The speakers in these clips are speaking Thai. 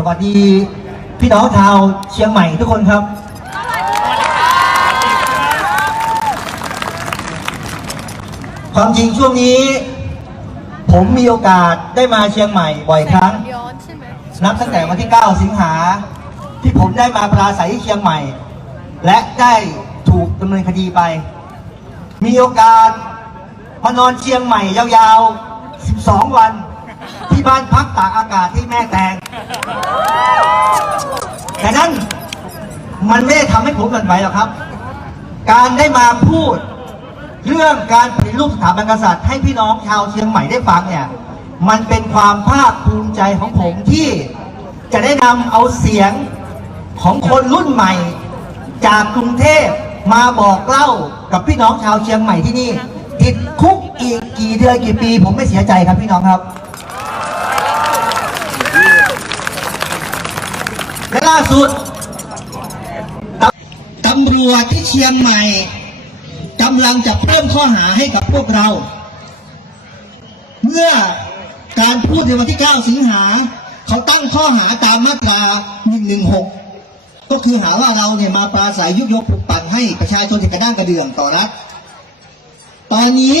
สวัสดีพี่น้องชาวเชียงใหม่ทุกคนครับ ความจริงช่วงนี้ ผมมีโอกาสได้มาเชียงใหม่บ่อยครั้ง นับตั้งแต่วันที่ 9 สิงหา ที่ผมได้มาปราศัยที่เชียงใหม่ และได้ถูกดำเนินคดีไป มีโอกาสมานอนเชียงใหม่ยาวๆ 12 วัน ที่บ้านพักตากอากาศที่แม่แตงแต่นั้นมันไม่ได้ทำให้ผมหวั่นไหวหรอกครับ การได้มาพูด เรื่องการปฏิรูปสถาบันกษัตริย์ให้พี่น้องชาวเชียงใหม่ได้ฟังเนี่ย มันเป็นความภาคภูมิใจของผมที่จะได้นำเอาเสียงของคนรุ่นใหม่ จากกรุงเทพมาบอกเล่ากับพี่น้องชาวเชียงใหม่ที่นี่ ติดคุกอีกกี่เดือนกี่ปี ผมไม่เสียใจครับพี่น้องครับ ล่าสุดตำรวจที่เชียงใหม่กำลังจะเพิ่มข้อหาให้กับพวกเรา เมื่อการพูดในวันที่ 9 สิงหา เขาตั้งข้อหาตามมาตรา 116 ก็คือหาว่าเราเนี่ยมาปราศัยยุยงปลุกปั่นให้ประชาชนถึงกระด้างกระเดื่องต่อรัฐ ตอนนี้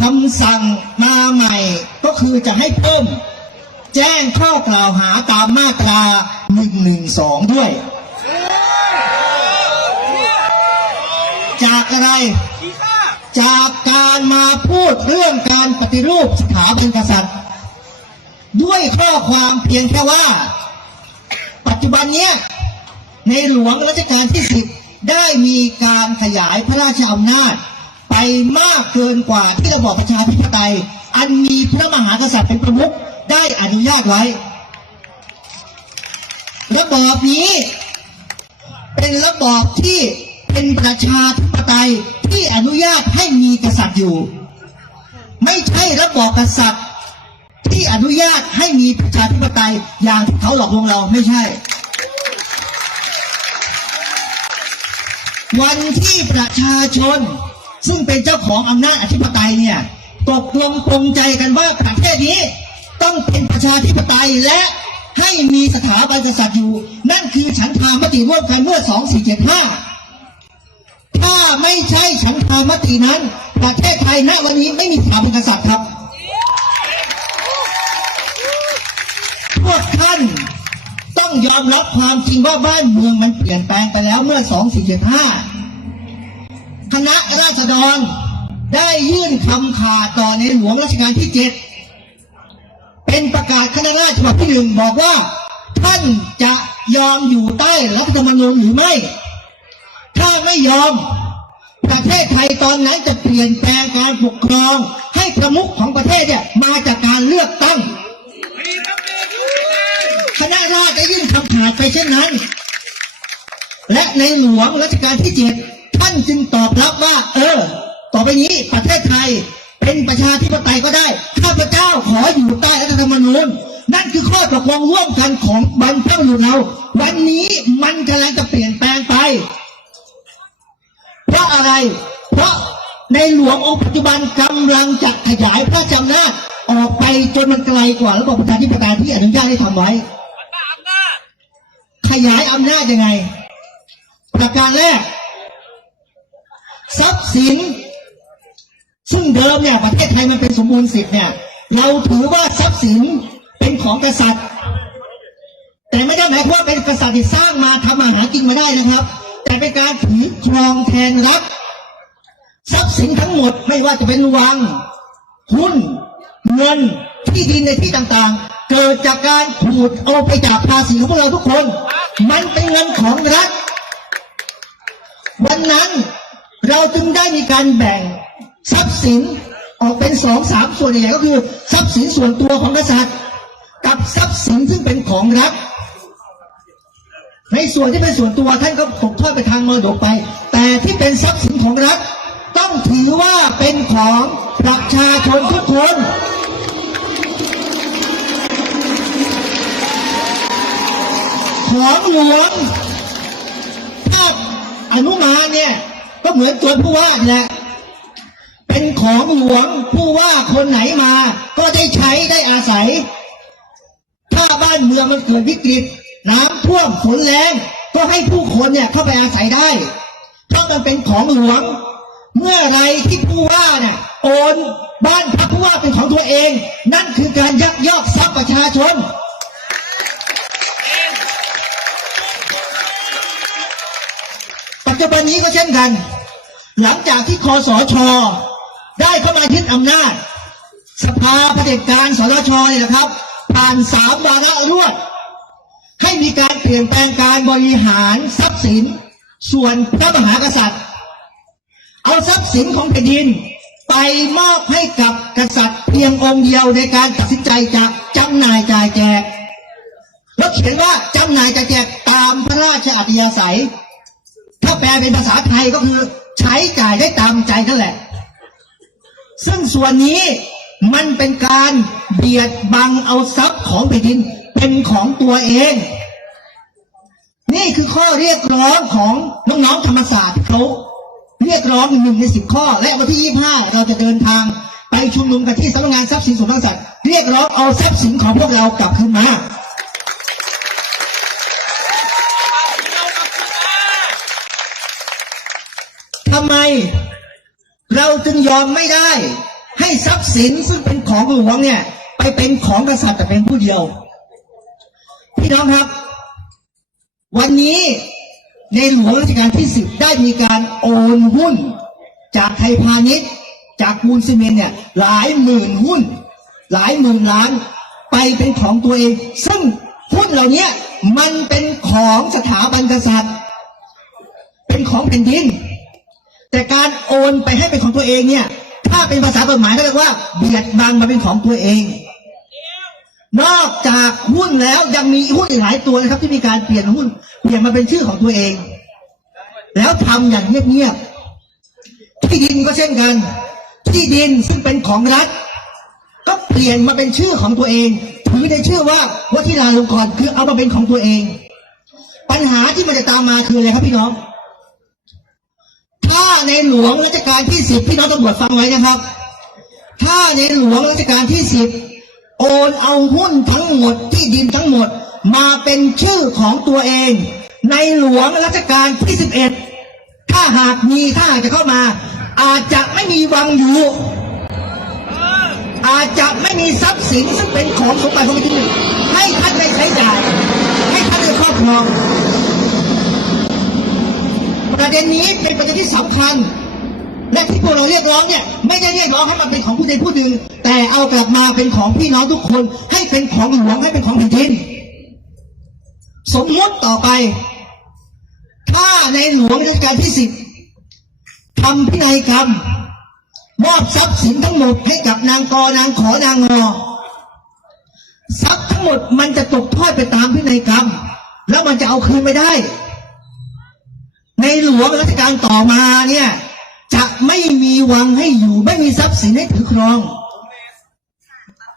คำสั่งมาใหม่ก็คือจะให้เพิ่ม แจ้งข้อกล่าวหาตามมาตรา 112ด้วย จากอะไร จากการมาพูดเรื่องการปฏิรูปสถาบันกษัตริย์ ด้วยข้อความเพียงแค่ว่า ปัจจุบันเนี้ยในหลวงรัชกาลที่สิบได้มีการขยายพระราชอำนาจ ไปมากเกินกว่าที่ระบอบประชาธิปไตย อันมีพระมหากษัตริย์เป็นประมุขได้อนุญาตไว้ ระบอบนี้ เป็นระบอบที่เป็นประชาธิปไตยที่อนุญาตให้มีกษัตริย์อยู่ ไม่ใช่ระบอบกษัตริย์ ที่อนุญาตให้มีประชาธิปไตยอย่างที่เขาหลอกลวงเราไม่ใช่ วันที่ประชาชน ซึ่งเป็นเจ้าของอำนาจอธิปไตยเนี่ยตกลงปรงใจกันว่าประเทศนี้ต้องเป็นประชาธิปไตยและ ให้มีสถาบันกษัตริย์อยู่ นั่นคือฉันทามติร่วมกันเมื่อ 2475 ถ้าไม่ใช่ฉันทามตินั้น ประเทศไทยณวันนี้ไม่มีสถาบันกษัตริย์ครับ พวกท่านต้องยอมรับความจริงว่าบ้านเมืองมันเปลี่ยนแปลงไปแล้วเมื่อ 2475 คณะราษฎรได้ยื่นคำขาดต่อในหลวงรัชกาลที่ 7 เป็นประกาศคณะราษฎรฉบับที่หนึ่งบอกว่า ท่านจะยอมอยู่ใต้รัฐธรรมนูญหรือไม่ ถ้าไม่ยอม ประเทศไทยตอนนั้นจะเปลี่ยนแปลงการปกครอง ให้ประมุขของประเทศเนี่ยมาจากการเลือกตั้งคณะราษฎรได้ยื่นคำขาดไปเช่นนั้น และในหลวงรัชกาลที่เจ็ดท่านจึงตอบรับว่า เออ ต่อไปนี้ประเทศไทยเป็นประชาธิปไตยก็ได้ ข้าพเจ้าขออยู่ใต้รัฐธรรมนั่นคือข้อตกลงร่วมกันของบรรพบุรุษเรา วันนี้มันกำลังจะเปลี่ยนแปลงไป เพราะอะไร เพราะในหลวงองค์ปัจจุบันกำลังจะขยายพระราชอำนาจออกไปจนมันไกลกว่าระบบประชาธิปไตยที่อนุญาตให้ทำไว้ ขยายอำนาจยังไง ประการแรก ทรัพย์สิน ซึ่งเดิมเนี่ยประเทศไทยมันเป็นสมบูรณ์สิทธิ์เนี่ย เราถือว่าทรัพย์สินเป็นของกษัตริย์ แต่ไม่ได้หมายความว่าเป็นกษัตริย์ที่สร้างมาทำมาหากินมาได้นะครับ แต่เป็นการถือครองแทนรัฐทรัพย์สินทั้งหมดไม่ว่าจะเป็นวังหุ้นเงินที่ดินในที่ต่างๆ เกิดจากการขูดเอาไปจากภาษีของพวกเราทุกคน มันเป็นเงินของรัฐวันนั้นเราจึงได้มีการแบ่งทรัพย์สิน ออกเป็นสองสามส่วนใหญ่ก็คือ ทรัพย์สินส่วนตัวของกษัตริย์ กับทรัพย์สินซึ่งเป็นของรัฐในส่วนที่เป็นส่วนตัวท่านก็ตกทอดไปทางมรดกไป แต่ที่เป็นทรัพย์สินของรัฐ ต้องถือว่าเป็นของประชาชนทุกคนของหลวงถ้าอนุมานเนี่ยก็เหมือนตัวผู้ว่าแหละ เป็นของหลวงผู้ว่าคนไหนมา ก็ได้ใช้ได้อาศัย ถ้าบ้านเมืองมันเกิดวิกฤต น้ำท่วมฝนแรงก็ให้ผู้คนเนี่ยเข้าไปอาศัยได้ เพราะมันเป็นของหลวง เมื่อไรที่ผู้ว่าเนี่ยโอนบ้านพักผู้ว่าเป็นของตัวเอง นั่นคือการยักยอกทรัพย์ประชาชนปัจจุบันนี้ก็เช่นกัน หลังจากที่คอสช ได้เข้ามายึดอำนาจ สภาเผด็จการสนชเนี่ยนะครับ ผ่านสามวาระรวดให้มีการเปลี่ยนแปลงการบริหารทรัพย์สิน ส่วนพระมหากษัตริย์ เอาทรัพย์สินของแผ่นดิน ไปมอบให้กับกษัตริย์เพียงองค์เดียวในการตัดสินใจจะจำหน่ายจ่ายแจกแล้วเขียนว่าจำหน่ายจ่ายแจกตามพระราชอัธยาศัย ถ้าแปลเป็นภาษาไทยก็คือใช้จ่ายได้ตามใจนั่นแหละ ซึ่งส่วนนี้มันเป็นการเบียดบังเอาทรัพย์ของแผ่นดินเป็นของตัวเอง นี่คือข้อเรียกร้องของน้องๆธรรมศาสตร์เขาเรียกร้องหนึ่งในสิบข้อ และวันที่ยี่ห้าเราจะเดินทางไปชุมนุมกันที่สำนักงานทรัพย์สินส่วนพระกษัตริย์เรียกร้องเอาทรัพย์สินของพวกเรากลับคืนมาทำไม เราจึงยอมไม่ได้ ให้ทรัพย์สินซึ่งเป็นของหลวงเนี่ย ไปเป็นของกษัตริย์แต่เป็นผู้เดียว พี่น้องครับ วันนี้ในหลวงรัชกาลที่สิบได้มีการโอนหุ้น จากไทยพาณิชย์ จากปูนซีเมนเนี่ย หลายหมื่นหุ้น หลายหมื่นล้าน ไปเป็นของตัวเอง ซึ่งหุ้นเหล่านี้มันเป็นของสถาบันกษัตริย์ เป็นของแผ่นดิน แต่การโอนไปให้เป็นของตัวเองเนี่ย ถ้าเป็นภาษากฎหมายก็เรียกว่า เบียดบังมาเป็นของตัวเอง นอกจากหุ้นแล้วยังมีหุ้นอีกหลายตัวนะครับ ที่มีการเปลี่ยนหุ้น เปลี่ยนมาเป็นชื่อของตัวเอง แล้วทำอย่างเงียบๆที่ดินก็เช่นกัน ที่ดินซึ่งเป็นของรัฐ ก็เปลี่ยนมาเป็นชื่อของตัวเองถือในชื่อว่าวัชิราลงกรณ์คือเอามาเป็นของตัวเอง ปัญหาที่มันจะตามมาคืออะไรครับพี่น้อง ถ้าในหลวงรัชกาลที่สิบพี่น้องตำรวจฟังไว้นะครับ ถ้าในหลวงรัชกาลที่สิบโอนเอาหุ้นทั้งหมดที่ดินทั้งหมดมาเป็นชื่อของตัวเอง ในหลวงรัชกาลที่สิบเอ็ดถ้าหากมีถ้าหากจะเข้ามา อาจจะไม่มีวังอยู่ อาจจะไม่มีทรัพย์สินซึ่งเป็นของสมบัติของแผ่นดินให้ท่านได้ใช้จ่ายให้ท่านได้ครอบครอง ประเด็นนี้เป็นประเด็นที่สำคัญ และที่พวกเราเรียกร้องเนี่ยไม่ได้เรียกร้องให้มันเป็นของผู้ใดผู้หนึ่งแต่เอากลับมาเป็นของพี่น้องทุกคน ให้เป็นของหลวงให้เป็นของแผ่นดินสมมติต่อไป ถ้าในหลวงรัชกาลที่สิบทำพินัยกรรมมอบทรัพย์สินทั้งหมดให้กับนางกอนางขอนางงอทรัพย์ทั้งหมดมันจะตกทอดไปตามพินัยกรรม แล้วมันจะเอาคืนไม่ได้ ในหลวงรัชกาลต่อมาเนี่ย จะไม่มีวังให้อยู่ไม่มีทรัพย์สินให้ถือครอง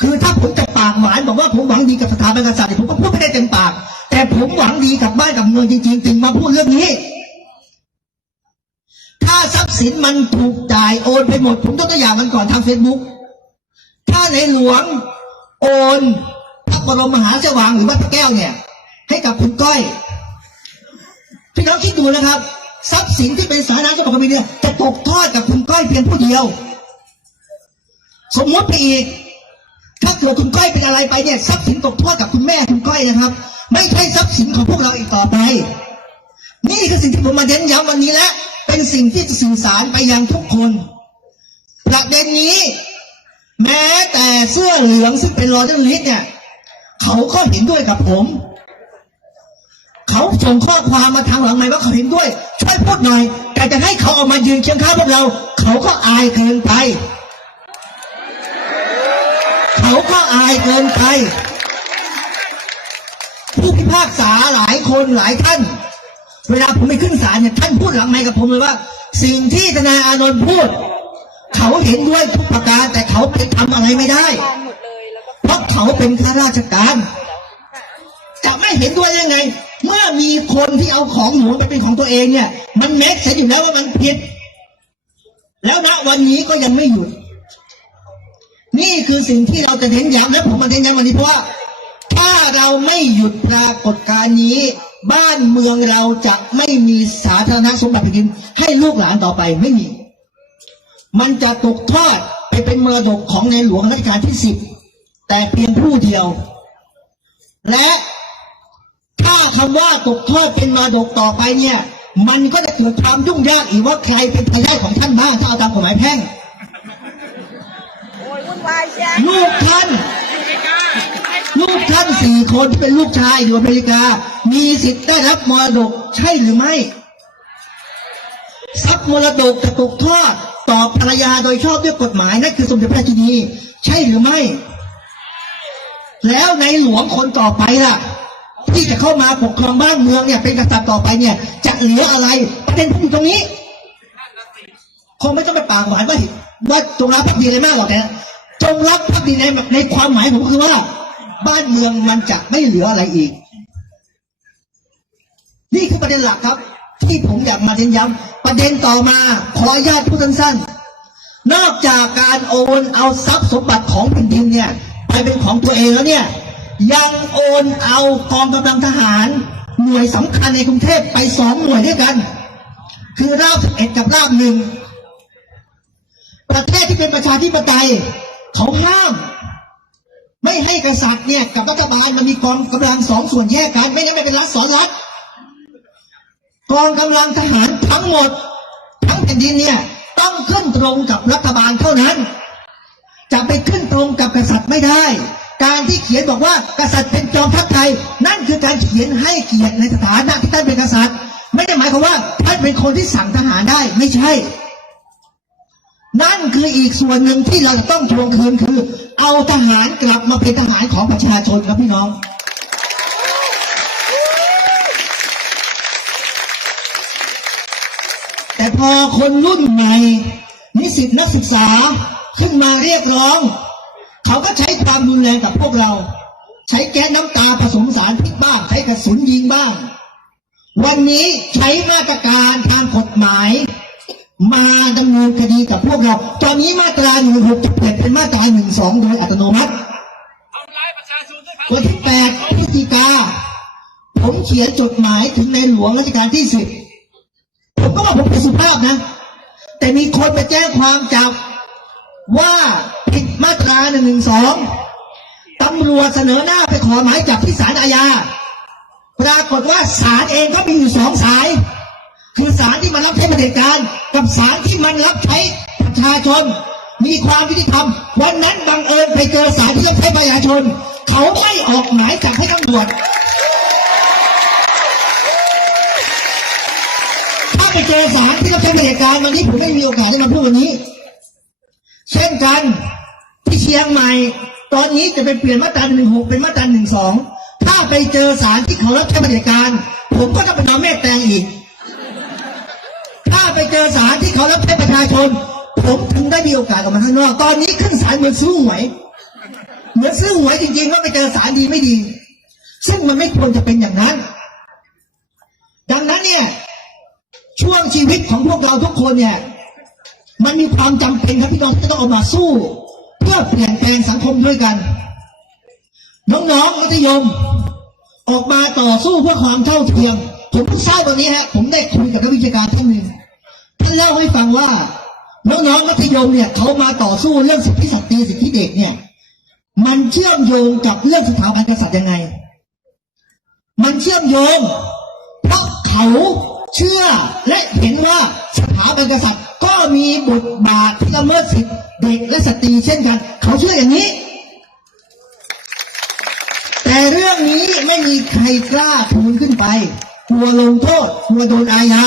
คือถ้าผมจะปากหวานบอกว่าผมหวังดีกับสถาบันกษัตริย์เนี่ยผมก็พูดไม่ได้เต็มปาก แต่ผมหวังดีกับบ้านกับเมืองจริงๆจึงมาพูดเรื่องนี้ ถ้าทรัพย์สินมันถูกจ่ายโอนไปหมด ผมต้องตัวอย่างมันก่อนทางเฟซบุ๊กถ้าในหลวงโอนพระบรมมหาราชวังหรือวัดพระแก้วเนี่ย ให้กับคุณก้อย พี่น้องคิดดูนะครับ ทรัพย์สินที่เป็นสาธารณะเจ้าของคดีเนี่ยจะตกทอดกับคุณก้อยเพียงผู้เดียว สมมติไปอีก ถ้าเกิดคุณก้อยเป็นอะไรไปเนี่ยทรัพย์สินตกทอดกับคุณแม่คุณก้อยนะครับ ไม่ใช่ทรัพย์สินของพวกเราอีกต่อไป นี่คือสิ่งที่ผมมาเน้นย้ำวันนี้และเป็นสิ่งที่จะสื่อสารไปยังทุกคนประเด็นนี้ แม้แต่เสื้อเหลืองซึ่งเป็นรอเดอร์ลิสเนี่ย เขาก็เห็นด้วยกับผม เขาส่งข้อความมาทางหลังไหมว่าเขาเห็นด้วย ช่วยพูดหน่อย แต่จะให้เขาออกมายืนเคียงข้างพวกเรา เขาก็อายเกินไป เขาก็อายเกินไป ผู้พิพากษาหลายคนหลายท่าน เวลาผมไปขึ้นศาลเนี่ยท่านพูดหลังไมกับผมเลยว่า สิ่งที่ทนายอานนท์พูด เขาเห็นด้วยทุกประการแต่เขาไปทำอะไรไม่ได้ เพราะเขาเป็นข้าราชการ จะไม่เห็นด้วยได้ไง เมื่อมีคนที่เอาของหลวงไปเป็นของตัวเองเนี่ย มันแม็กซ์อยู่แล้วว่ามันผิด แล้วณวันนี้ก็ยังไม่หยุด นี่คือสิ่งที่เราจะเน้นย้ำและผมมาเน้นย้ำวันนี้เพราะว่าถ้าเราไม่หยุดปรากฏการณ์นี้ บ้านเมืองเราจะไม่มีสาธารณสมบัติแผ่นดินให้ลูกหลานต่อไปไม่มี มันจะตกทอดไปเป็นมรดกของในหลวงรัชกาลที่สิบแต่เพียงผู้เดียว และ ถ้าคำว่าตกทอดเป็นมรดกต่อไปเนี่ย มันก็จะเกิดความยุ่งยากอีกว่าใครเป็นทายาทของท่านบ้างถ้าเอาตามกฎหมายแพ่งโอ้ยวุ่นวายเชียลูกท่านลูกท่านสี่คนที่เป็นลูกชายอยู่อเมริกา มีสิทธิ์ได้รับมรดกใช่หรือไม่ทรัพย์มรดกจะตกทอดต่อภรรยาโดยชอบด้วยกฎหมายนั่นคือสมเด็จพระราชินี ใช่หรือไม่ แล้วในหลวงคนต่อไปล่ะ ที่จะเข้ามาปกครองบ้านเมืองเนี่ยเป็นกษัตริย์ต่อไปเนี่ยจะเหลืออะไรประเด็นอยู่ตรงนี้คงไม่ต้องไปปากหวานว่าว่าจงรักภักดีอะไรมากหรอกนะจงรักภักดีในในความหมายผมคือว่า บ้านเมืองมันจะไม่เหลืออะไรอีก นี่คือประเด็นหลักครับ ที่ผมอยากมาเน้นย้ำประเด็นต่อมาขออนุญาตพูดสั้นๆนอกจากการโอนเอาทรัพย์สมบัติของแผ่นดินเนี่ยไปเป็นของตัวเองแล้วเนี่ย ยังโอนเอากองกำลังทหารหน่วยสำคัญในกรุงเทพไปสองหน่วยด้วยกัน คือราบเอ็ดกับราบหนึ่งประเทศที่เป็นประชาธิปไตยเขาห้าม ไม่ให้กษัตริย์เนี่ยกับรัฐบาลมันมีกองกำลังสองส่วนแยกกันไม่งั้นไม่เป็นรัฐสอนรัฐกองกำลังทหารทั้งหมด ทั้งแผ่นดินเนี่ยต้องขึ้นตรงกับรัฐบาลเท่านั้น จะไปขึ้นตรงกับกษัตริย์ไม่ได้ การที่เขียนบอกว่ากษัตริย์เป็นจอมทัพไทย นั่นคือการเขียนให้เกียรติในสถานะที่ท่านเป็นกษัตริย์ ไม่ได้หมายความว่าท่านเป็นคนที่สั่งทหารได้ไม่ใช่ นั่นคืออีกส่วนหนึ่งที่เราจะต้องทวงคืนคือ เอาทหารกลับมาเป็นทหารของประชาชนครับพี่น้องแต่พอคนรุ่นใหม่ นิสิตนักศึกษาขึ้นมาเรียกร้อง เขาก็ใช้ความรุนแรงกับพวกเรา ใช้แก๊สน้ำตาผสมสารพิษบ้าง ใช้กระสุนยิงบ้าง วันนี้ใช้มาตรการทางกฎหมาย มาดำเนินคดีกับพวกเรา ตอนนี้มาตราหนึ่งหกจะเปลี่ยนเป็นมาตราหนึ่งสองโดยอัตโนมัติวันที่แปดพฤศจิกาผมเขียนจดหมายถึงในหลวงรัชกาลที่สิบผมก็ว่าผมเป็นสุภาพนะ แต่มีคนไปแจ้งความจับว่า มาตราหนึ่งหนึ่งสองตำรวจเสนอหน้าไปขอหมายจับที่ศาลอาญา ปรากฏว่าศาลเองก็มีอยู่สองสาย คือศาลที่มันรับใช้ประเด็จการกับศาลที่มันรับใช้ประชาชน มีความยุติธรรม วันนั้นบังเอิญไปเจอศาลที่รับใช้ประชาชน เขาไม่ออกหมายจับให้ตำรวจถ้าไปเจอศาลที่รับใช้ประเด็จการวันนี้ผมไม่มีโอกาสได้มาพูดวันนี้ เช่นกัน เชียงใหม่ ตอนนี้จะไปเปลี่ยนมาตราหนึ่งหกเป็นมาตราหนึ่งสองถ้าไปเจอศาลที่เขารับใช้ประเผด็จการ ผมก็จะไปนำแม่แตงอีก ถ้าไปเจอศาลที่เขารับใช้ประชาชน ผมถึงได้มีโอกาสออกมาข้างนอก ตอนนี้ขึ้นศาลเหมือนซื้อหวยเหมือนซื้อหวยจริงๆว่าไปเจอศาลดีไม่ดี ซึ่งมันไม่ควรจะเป็นอย่างนั้น ดังนั้นเนี่ยช่วงชีวิตของพวกเราทุกคนเนี่ย มันมีความจำเป็นครับพี่น้องที่ต้องออกมาสู้ พื่อเปลี่ยนแปลงสังคมด้วยกัน น้องๆมัธยม ออกมาต่อสู้เพื่อความเท่าเทียม ผมเพิ่งทราบวันนี้ฮะ ผมได้คุยกับนักวิชาการท่านหนึ่งท่านเล่าให้ฟังว่า น้องๆมัธยมเนี่ยเขามาต่อสู้เรื่องสิทธิสตรีสิทธิเด็กเนี่ย มันเชื่อมโยงกับเรื่องสถาบันกษัตริย์ยังไง มันเชื่อมโยงเพราะเขา เชื่อและเห็นว่าสถาบันกษัตริย์ ก็มีบทบาทที่ละเมิดสิทธิเด็กและสตรีเช่นกัน เขาเชื่ออย่างนี้ แต่เรื่องนี้ไม่มีใครกล้าทูลขึ้นไปกลัวลงโทษกลัวโดนอาญา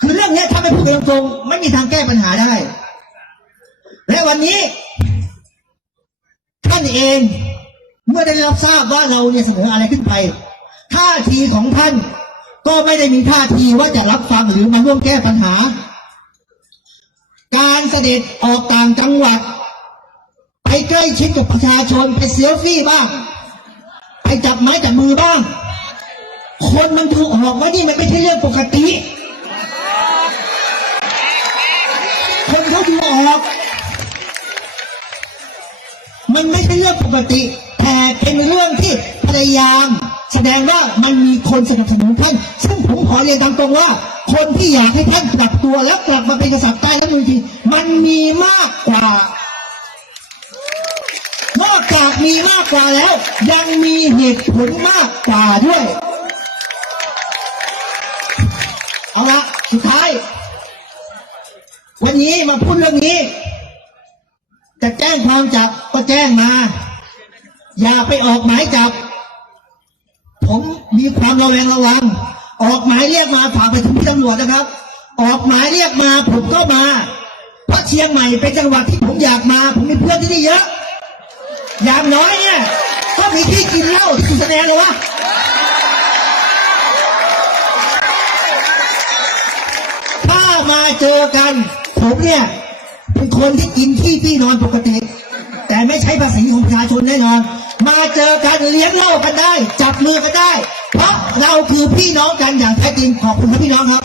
คือเรื่องนี้ถ้าไม่พูดตรงๆไม่มีทางแก้ปัญหาได้ และวันนี้ ท่านเองเมื่อได้รับทราบว่าเราเนี่ยเสนออะไรขึ้นไปท่าทีของท่าน ก็ไม่ได้มีท่าทีว่าจะรับฟังหรือมาร่วมแก้ปัญหา การเสด็จออกต่างจังหวัด ไปใกล้ชิดกับประชาชนไปเซลฟี่บ้าง ไปจับไม้จับมือบ้าง คนมันดูกออกว่านี่มันไม่ใช่เรื่องปกติ คนเขาดูออก มันไม่ใช่เรื่องปกติ แต่เป็นเรื่องที่พยายาม แสดงว่ามันมีคนสนับสนุนท่าน ซึ่งผมขอเรียนตามตรงว่า คนที่อยากให้ท่านกลับตัวแล้วกลับมาเป็นกษัตริย์ใต้แล้วมือทีมันมีมากกว่านอกจากมีมากกว่าแล้ว ยังมีเหตุผลมากกว่าด้วย เอาละสุดท้าย วันนี้มาพูดเรื่องนี้ จะแจ้งความจับก็แจ้งมา อย่าไปออกหมายจับ ผมมีความระแวงระวัง ออกหมายเรียกมาฝากไปถึงพี่ตำรวจนะครับ ออกหมายเรียกมาผมก็มา เพราะเชียงใหม่เป็นจังหวัดที่ผมอยากมา ผมมีเพื่อนที่นี่เยอะ อย่างน้อยเนี่ยก็มีที่กินเหล้าที่แสดงเลยวะถ้ามาเจอกัน ผมเนี่ย เป็นคนที่กินที่ที่นอนปกติ แต่ไม่ใช้ภาษีของประชาชนแน่นอน มาเจอกันเลี้ยงเหล้ากันได้ จับมือกันได้ เพราะเราคือพี่น้องกันอย่างแท้จริงขอบคุณครับพี่น้องครับ